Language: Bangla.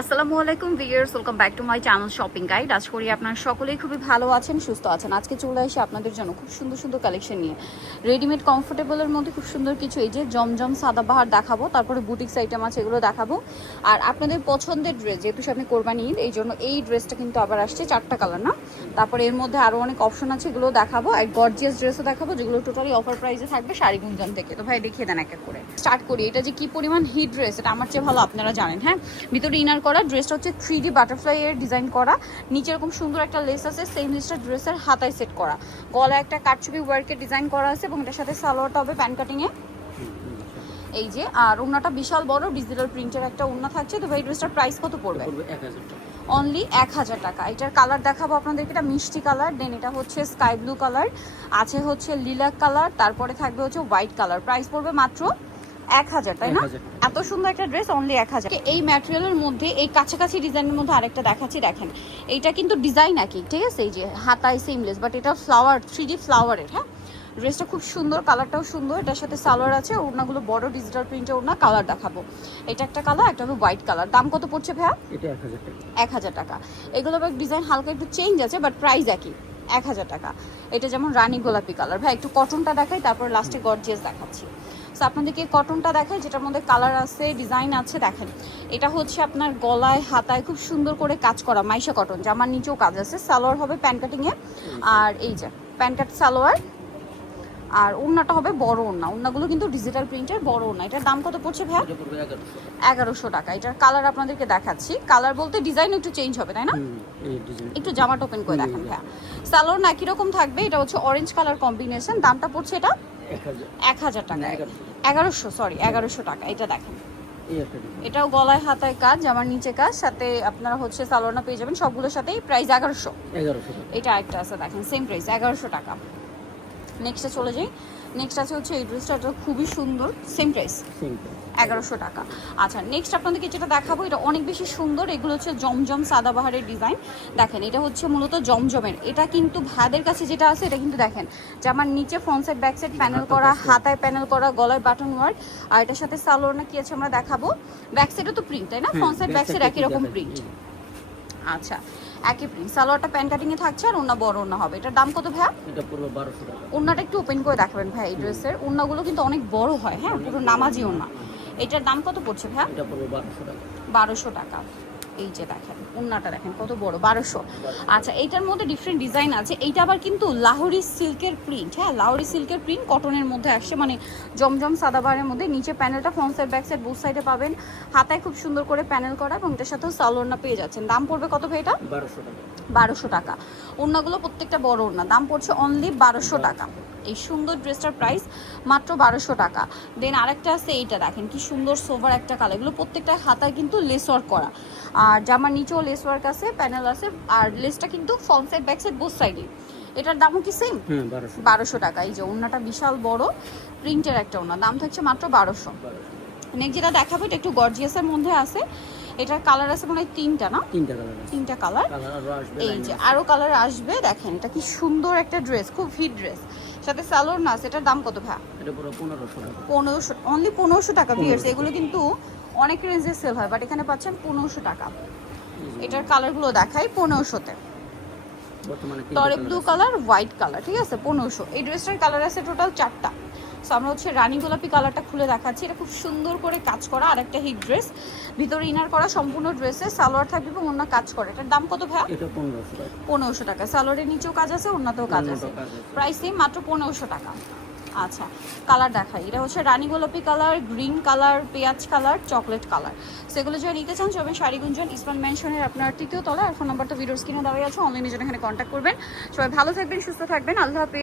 আসসালামু আলাইকুম viewers welcome back to my channel shopping guide. আজ করি আপনারা সকলেই খুবই ভালো আছেন, সুস্থ আছেন। আজকে চলে আসি আপনাদের জন্য খুব সুন্দর সুন্দর কালেকশন নিয়ে। রেডিমেড কমফোর্টেবলের মধ্যে খুব সুন্দর কিছু এই যে জমজম সাদাবাহার দেখাবো, তারপরে বুটিক্স আইটেম আছে এগুলো দেখাবো। আর আপনাদের পছন্দের ড্রেস যেহেতু সামনে কোরবানি ঈদ, এই জন্য এই ড্রেসটা কিন্তু আবার আসছে চারটা কালার না? তারপরে এর মধ্যে আরও অনেক অপশন আছে, এগুলো দেখাবো। আর গর্জিয়াস ড্রেসও দেখাবো, যেগুলো টোটালি অফার প্রাইসে থাকবে শাড়ি গুঞ্জন থেকে। তো ভাই দেখিয়ে দেন এক এক করে। স্টার্ট করি, এটা যে কি পরিমাণ হিট ড্রেস এটা আমার চেয়ে ভালো আপনারা জানেন হ্যাঁ? ভিতরে ইনার করা। ড্রেসটা হচ্ছে থ্রি ডি বাটারফ্লাই এর ডিজাইন করা। নিচে এরকম সুন্দর একটা লেস আছে সেম লেসটা ড্রেসের হাতায় সেট করা। গলা একটা কাটছবি ওয়ার্কের ডিজাইন করা আছে এবং এটার সাথে সালোয়ারটা হবে প্যান কাটিংয়ে এই যে আর ওড়নাটা বিশাল বড় ডিজিটাল প্রিন্টের একটা ওড়না থাকছে। তো ভাই ড্রেসটার প্রাইস কত পড়বে? অনলি এক হাজার টাকা। এটার কালার দেখাবো আপনাদেরকে এটা মিষ্টি কালার দেন এটা হচ্ছে স্কাই ব্লু কালার আছে হচ্ছে লিলাক কালার তারপরে থাকবে হচ্ছে হোয়াইট কালার প্রাইস পড়বে মাত্র এক হাজার তাই না? এত সুন্দর একটা ড্রেস অনলি এক হাজার। এই ম্যাটেরিয়ালের মধ্যে এই কাছাকাছি ডিজাইনের মধ্যে আরেকটা দেখাচ্ছি দেখেন। এইটা কিন্তু ডিজাইন একই ঠিক আছে? এই যে হাতায় সিমলেস বাট এটা ফ্লাওয়ার থ্রি ডি ফ্লাওয়ারের হ্যাঁ? ড্রেসটা খুব সুন্দর কালারটাও সুন্দর এটার সাথে সালোয়ার আছে ওড়নাগুলো বড় ডিজিটাল প্রিন্টের ওড়না কালার দেখাবো। এটা একটা কালার একটা হবে হোয়াইট কালার দাম কত পড়ছে ভাইয়া? এক হাজার টাকা। এগুলো ডিজাইন হালকা একটু চেঞ্জ আছে বাট প্রাইস একই এক হাজার টাকা। এটা যেমন রানী গোলাপি কালার ভাই একটু কটনটা দেখাই তারপর লাস্টে গর্জিয়াস দেখাচ্ছি। আপনাদেরকে কটনটা দেখাই যেটার মধ্যে কালার আছে ডিজাইন আছে দেখেন। এটা হচ্ছে আপনার গলায় হাতায় খুব সুন্দর করে কাজ করা মাইশা কটন জামার নিচেও কাজ আছে। সালোয়ার হবে প্যান কাটিংয়ে আর এই যে প্যান কাট সালোয়ার। আর ওড়নাটা হবে বড় ওড়না। ওড়নাগুলো কিন্তু ডিজিটাল প্রিন্টের বড় ওড়না। এটার দাম কত পড়ছে পড়বে এগারোশো। টাকা। এটার কালার আপনাদেরকে দেখাচ্ছি। কালার বলতে ডিজাইন একটু চেঞ্জ হবে তাই না? একটু জামাটা ওপেন করে দেখেন ভাইয়া। সালোয়ার না একই রকম থাকবে? এটা হচ্ছে অরেঞ্জ কালার কম্বিনেশন দামটা পড়ছে এটা এক হাজার টাকা। এগারোশো। এগারোশো সরি এগারোশো টাকা এটা দেখেন। এটাও গলায় হাতায় কাজ আমার নিচে কাজ সাথে আপনারা হচ্ছে সালোয়ারটা পেয়ে যাবেন সবগুলোর সাথেই প্রাইস এগারোশো। এগারোশো এটা একটা আছে দেখেন সেম প্রাইস এগারোশো টাকা। নেক্সটে চলে যাই। নেক্সট আছে হচ্ছে এই ড্রেসটা এটা খুবই সুন্দর সেম প্রাইস এগারোশো টাকা। আচ্ছা নেক্সট আপনাদেরকে যেটা দেখাবো এটা অনেক বেশি সুন্দর এগুলো হচ্ছে জমজম সাদাবাহারের ডিজাইন দেখেন এটা হচ্ছে মূলত জমজমের। এটা কিন্তু ভাদের কাছে যেটা আছে এটা কিন্তু দেখেন যে আমার নিচে front side back side panel করা হাতায় প্যানেল করা গলায় বাটন ওয়ার্ক আর এটার সাথে সালোয়ার না কি আছে আমরা দেখাবো? ব্যাক সাইডও তো প্রিন্ট তাই না? ফ্রন্ট সাইড ব্যাক সাইড একই রকম প্রিন্ট আচ্ছা একই প্রিন্ট। সালোয়ারটা প্যান কাটিংয়ে থাকছে আর ওনা বড় ওনা হবে। এটার দাম কত ভাইয়া? এটা পুরো বারোশো টাকা। ওনাটা একটু ওপেন করে দেখাবেন ভাই এই ড্রেসের। ওনাগুলো কিন্তু অনেক বড় হয় হ্যাঁ? পুরো নামাজি ওনা এটার দাম কত পড়ছে ভাইয়া? এটা পুরো বারোশো টাকা। বারোশো টাকা। এই যে দেখেন উন্নাটা দেখেন কত বড় বারোশো। আচ্ছা এইটার মধ্যে ডিফারেন্ট ডিজাইন আছে। এইটা আবার কিন্তু লাহোরি সিল্কের প্রিন্ট হ্যাঁ লাহোরি সিল্কের প্রিন্ট কটনের মধ্যে আসছে মানে জমজম সাদাবারের মধ্যে। নিচে প্যানেলটা front side back side both সাইডে পাবেন। হাতায় খুব সুন্দর করে প্যানেল করা এবং এটার সাথেও সালোয়ারনা পেয়ে যাচ্ছেন। দাম পড়বে কত ভাই এটা? বারোশো টাকা। বারোশো টাকা। ওড়নাগুলো প্রত্যেকটা বড় ওড়না। দাম পড়ছে অনলি বারোশো টাকা। এই সুন্দর ড্রেসটার প্রাইস মাত্র বারোশো টাকা। দেন আরেকটা আছে এইটা দেখেন কি সুন্দর সোভার একটা কালার এগুলো প্রত্যেকটা হাতায় কিন্তু লেস ওয়ার্ক করা। আর জামার নিচেও লেস ওয়ার্ক আছে প্যানেল আছে আর লেসটা কিন্তু front side back side both সাইডে এটার দামও কি সেম বারোশো। টাকা। এই যে ওড়নাটা বিশাল বড় প্রিন্টের একটা ওড়না দাম থাকছে মাত্র বারোশো। নেক্সট যেটা দেখাবো এটা একটু গর্জিয়াসের মধ্যে আছে। এটার কালার আছে মনে হয় তিনটা না? তিনটা কালার তিনটা কালার এই যে আরও কালার আসবে দেখেন এটা কি সুন্দর একটা ড্রেস খুব হিট ড্রেস সাথে সালোয়ার না এটার দাম কত ভাই পনেরোশো টাকা। পনেরোশো অনলি পনেরোশো টাকা ভিয়ার্স এগুলো কিন্তু অনেক রেঞ্জে সেল হয় বাট এখানে পাচ্ছেন পনেরোশো টাকা। এটার কালারগুলো দেখাই পনেরোশোতে। টরে ব্লু কালার হোয়াইট কালার ঠিক আছে? পনেরোশো। এই ড্রেসটার কালার আছে টোটাল চারটা। সো আমরা হচ্ছে রানী গোলাপি কালারটা খুলে দেখাচ্ছি। এটা খুব সুন্দর করে কাজ করা আর একটা হিট ড্রেস ভিতরে ইনার করা সম্পূর্ণ ড্রেসে সালোয়ার থাকবে এবং অন্য কাজ করে। এটার দাম কত এটা পনেরোশো টাকা। সালোয়ারের নিচেও কাজ আছে অন্যতেও কাজ আছে। অন্যতেও কাজ আছে। প্রাইস মাত্র পনেরোশো টাকা। আচ্ছা কালার দেখাই। এটা হচ্ছে রানী গোলাপি কালার গ্রিন কালার পেঁয়াজ কালার চকলেট কালার সেগুলো যারা নিতে চান সবাই শাড়িগুঞ্জন, ইসমান ম্যানশনের আপনার তৃতীয় তলা আর ফোন নাম্বারটা ভিডিও স্ক্রিনে দেওয়া আছে অনলাইনে যেন এখানে কন্ট্যাক্ট করবেন। সবাই ভালো থাকবেন, সুস্থ থাকবেন। আল্লাহ হাফেজ।